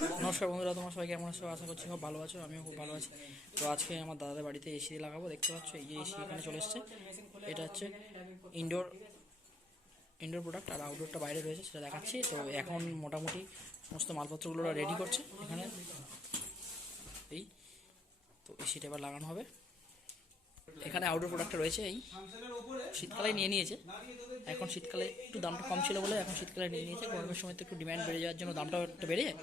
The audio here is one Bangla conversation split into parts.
নমস্কার বন্ধুরা, তোমার সবাই কেমন আছো? আশা করছি খুব ভালো আছো। আমিও খুব ভালো আছি। তো আজকে আমার দাদাদের বাড়িতে এসি লাগাবো। দেখতে পাচ্ছ এই যে এসি এখানে চলে এসছে। এটা হচ্ছে ইনডোর ইনডোর প্রোডাক্ট, আর আউটডোরটা বাইরে রয়েছে, সেটা দেখাচ্ছি। তো এখন মোটামুটি সমস্ত মালপত্রগুলো রেডি করছে এখানে। এই তো এসিটা এবার লাগানো হবে। এখানে আউটডোর প্রোডাক্টটা রয়েছে, এই শীতকালে নিয়ে নিয়েছে। এখন শীতকালে একটু দামটা কম ছিল বলে এখন শীতকালে নিয়ে নিয়েছে। গরমের সময় তো একটু ডিমান্ড বেড়ে যাওয়ার জন্য দামটাও একটু বেড়ে যায়।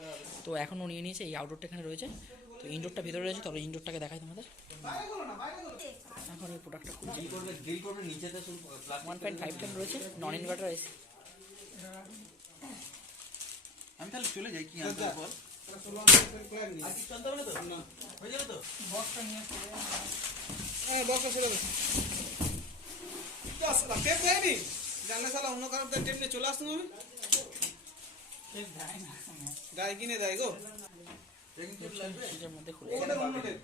তো এখনও নিয়ে নিয়েছে। এই আউটডোরটা এখানে রয়েছে, তো ইনডোরটা ভিতরে রয়েছে। তবে ইনডোরটাকে দেখাই তোমাদের। এখন এই প্রোডাক্টটা খুলছি। 1.5 টন রয়েছে, নন ইনভার্টার এসি। আমি তাহলে চলে যাই কি আনতে বল। হয়ে যাবে তো বক্সটা নিয়ে হ্যাঁ বক্সটা ছেড়ে দে। তো আসলে টেপ দেয়নি জানলে শালা অন্য কারোর টেপ নিয়ে চলে আসতুম আমি। টেপ দেয় না, গায়ে কিনে দেয় গো।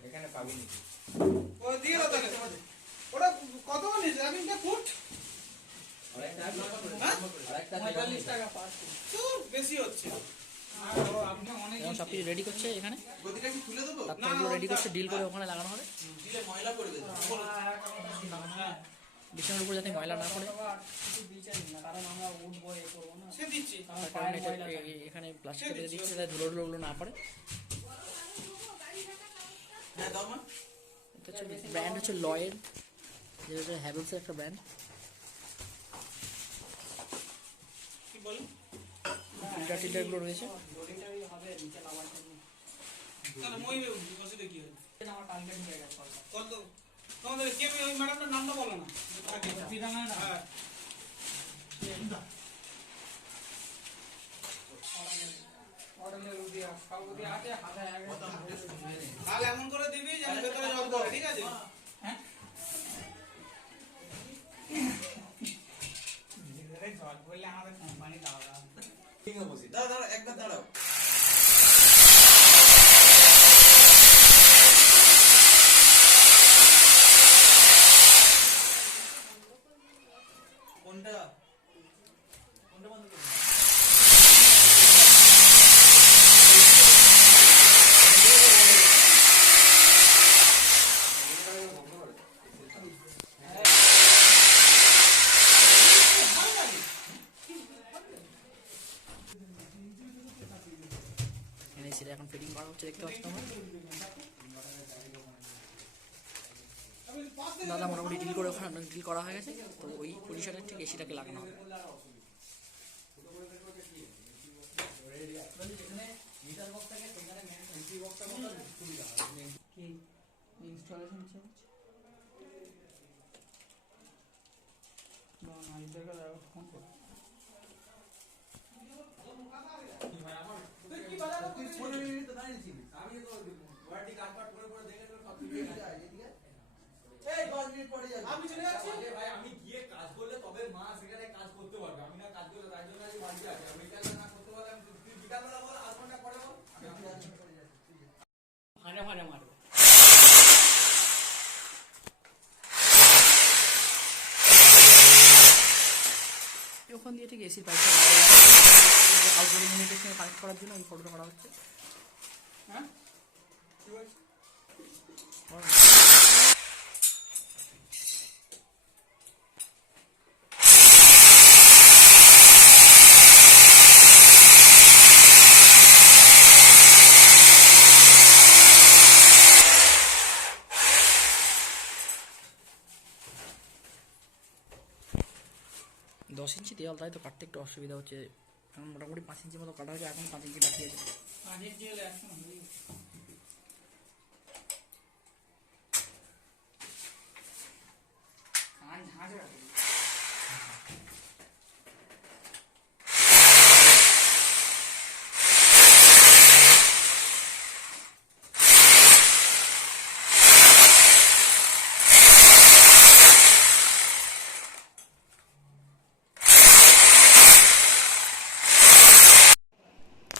এখানে পাবি নি ও দিয়ে দাও তাহলে। ওটা কত নিছে? আমি এটা ফুট আরেকটা 45 টাকা পার তো বেশি হচ্ছে। এখন সব কিছু রেডি করছে এখানে। তারপরে রেডি করছে, ডিল করে ওখানে লাগানো হবে। বিছানার উপর যাতে ময়লা না পড়ে, এখানে প্লাস্টিক দিয়ে দিচ্ছে যাতে ধুলোগুলো না পড়ে। ব্র্যান্ড হচ্ছে লয়েড, যেটা হ্যাভেলসের একটা ব্র্যান্ড। ফিল্টার টিল্টারগুলো রয়েছে। নামটা বলো না। তাহলে এমন করে দিবি যেন ভেতরে জল পড়ে, ঠিক আছে? হ্যাঁ জল পড়লে আমাদের কোম্পানি দাঁড়াও। ঠিক আছে বসি। দাঁড়াও একবার দাঁড়াও। কোনটা কোনটা বন্ধ করব? সেটা এখন ফিটিং করা হচ্ছে, দেখতে পাচ্ছ তোমরা। দাদা মোটামুটি ডিল করে ওখানে ডিল করা হয়ে গেছে। তো ওই পজিশনের ঠিক এসিটাকে লাগানো হবে। আমি চলে যাচ্ছি ভাই, আমি গিয়ে কাজ করলে তবে মা সেখানে কাজ করতে পারবে। আমি না কাজ করলে তার জন্য আমি বাড়িতে আছি। আমি কাজ না করতে পারলে আমি তুই বিকালবেলা বল, আধ ঘন্টা পরে বল, আমি আধ ঘন্টা পরে যাচ্ছি। ভাড়া ভাড়া মারবে। ওখান দিয়ে ঠিক এসির পাইপটা আউটডোর ইউনিটের সঙ্গে কানেক্ট করার জন্য এই ফটোটা করা হচ্ছে। হ্যাঁ কি বলছিস? দশ ইঞ্চি দেওয়াল, তাই তো কাটতে একটু অসুবিধা হচ্ছে। এখন মোটামুটি 5 ইঞ্চি মতো কাটা হয়েছে, এখন 5 ইঞ্চি বাকি আছে।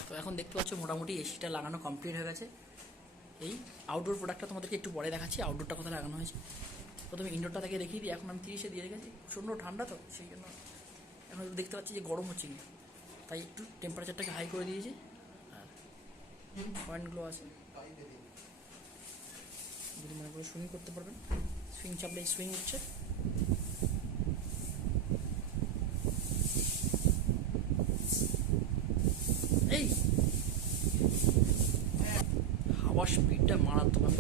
তো এখন দেখতে পাচ্ছ মোটামুটি এসিটা লাগানো কমপ্লিট হয়ে গেছে। এই আউটডোর প্রোডাক্টটা তোমাদেরকে একটু পরে দেখাচ্ছি, আউটডোরটা কোথায় লাগানো হয়েছে। প্রথমে ইনডোরটা থেকে দেখিয়ে দিই। এখন আমি 30-এ দিয়ে রেখেছি, প্রচণ্ড ঠান্ডা, তো সেই জন্য এখন দেখতে পাচ্ছি যে গরম হচ্ছে কিন্তু, তাই একটু টেম্পারেচারটাকে হাই করে দিয়েছি। আর পয়েন্টগুলো আছে, যদি মনে করে সুইং করতে পারবেন। সুইং চাপলে সুইং হচ্ছে। এই হাওয়ার স্পিডটা মারাত্মক।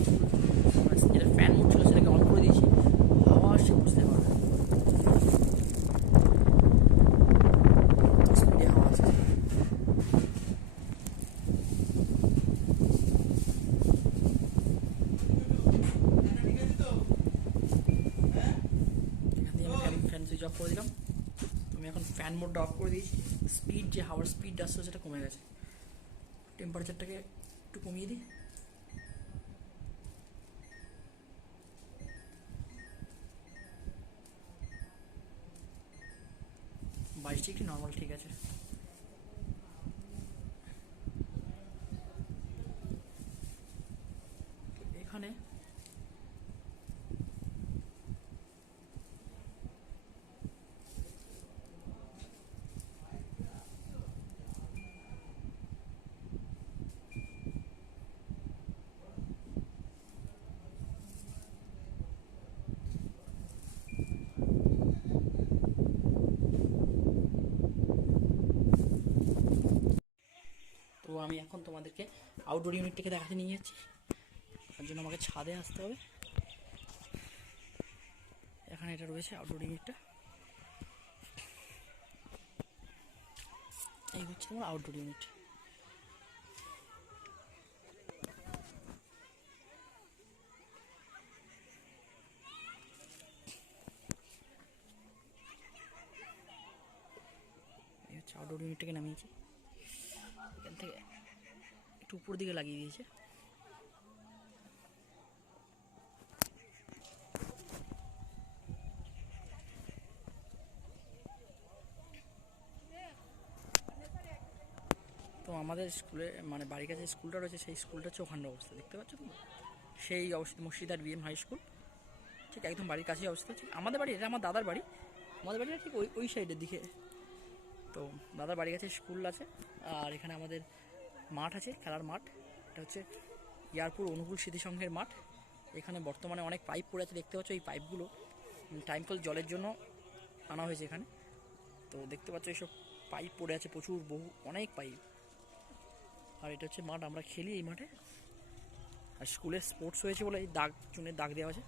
আমি যেটা ফ্যান মোড ছিল সেটাকে অন করে দিয়েছি, হাওয়া আসছে বুঝতে পারবে। স্পিডে হাওয়া আসছে। এখান থেকে আমি ফ্যান সুইচ অফ করে দিলাম। আমি এখন ফ্যান মোডটা অফ করে দিয়েছি। স্পিড যে হাওয়ার স্পিড আসছে সেটা কমে গেছে। টেম্পারেচারটাকে একটু কমিয়ে দিই। 22 ডিগ্রি নর্মাল ঠিক আছে। এখানে তো আমি এখন তোমাদেরকে আউটডোর ইউনিটটাকে দেখাতে নিয়ে যাচ্ছি। তার জন্য আমাকে ছাদে আসতে হবে। এখানে এটা রয়েছে আউটডোর ইউনিটটা। এই হচ্ছে আমার আউটডোর ইউনিট। এই হচ্ছে আউটডোর ইউনিটটাকে নামিয়েছি। এখান থেকে একটু উপর দিকে লাগিয়ে দিয়েছে। তো আমাদের স্কুলে মানে বাড়ির কাছে স্কুলটা রয়েছে, সেই স্কুলটা হচ্ছে ওখানটা অবস্থা, দেখতে পাচ্ছ তো? সেই অবস্থিত মুর্শিদাবাদ বিএম হাই স্কুল, ঠিক একদম বাড়ির কাছেই অবস্থিত। ঠিক আমাদের বাড়ি, এটা আমার দাদার বাড়ি। আমাদের বাড়িটা ঠিক ওই সাইডের দিকে। তো দাদার বাড়ির কাছে স্কুল আছে। আর এখানে আমাদের মাঠ আছে, খেলার মাঠ। এটা হচ্ছে ইয়ারপুর অনুকূল স্মৃতি সংঘের মাঠ। এখানে বর্তমানে অনেক পাইপ পড়ে আছে, দেখতে পাচ্ছ। এই পাইপগুলো টাইম কল জলের জন্য আনা হয়েছে এখানে। তো দেখতে পাচ্ছ এইসব পাইপ পড়ে আছে, প্রচুর বহু অনেক পাইপ। আর এটা হচ্ছে মাঠ, আমরা খেলি এই মাঠে। আর স্কুলে স্পোর্টস হয়েছে বলে এই দাগ, চুনের দাগ দেওয়া আছে।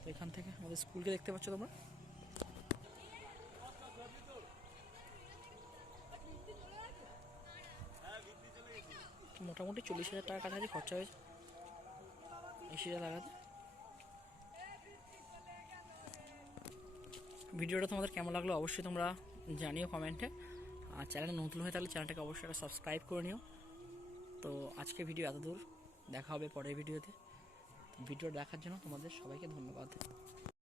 তো এখান থেকে আমাদের স্কুলকে দেখতে পাচ্ছ তোমরা। মোটামুটি 40,000 টাকার কাছাকাছি খরচা হয়েছে এসিটা লাগাতে। ভিডিওটা তোমাদের কেমন লাগলো অবশ্যই তোমরা জানিও কমেন্টে। আর চ্যানেলে নতুন হয়ে থাকলে চ্যানেলটাকে অবশ্যই একটা সাবস্ক্রাইব করে নিও। তো আজকে ভিডিও এত দূর, দেখা হবে পরের ভিডিওতে। ভিডিও দেখার জন্য তোমাদের সবাইকে ধন্যবাদ।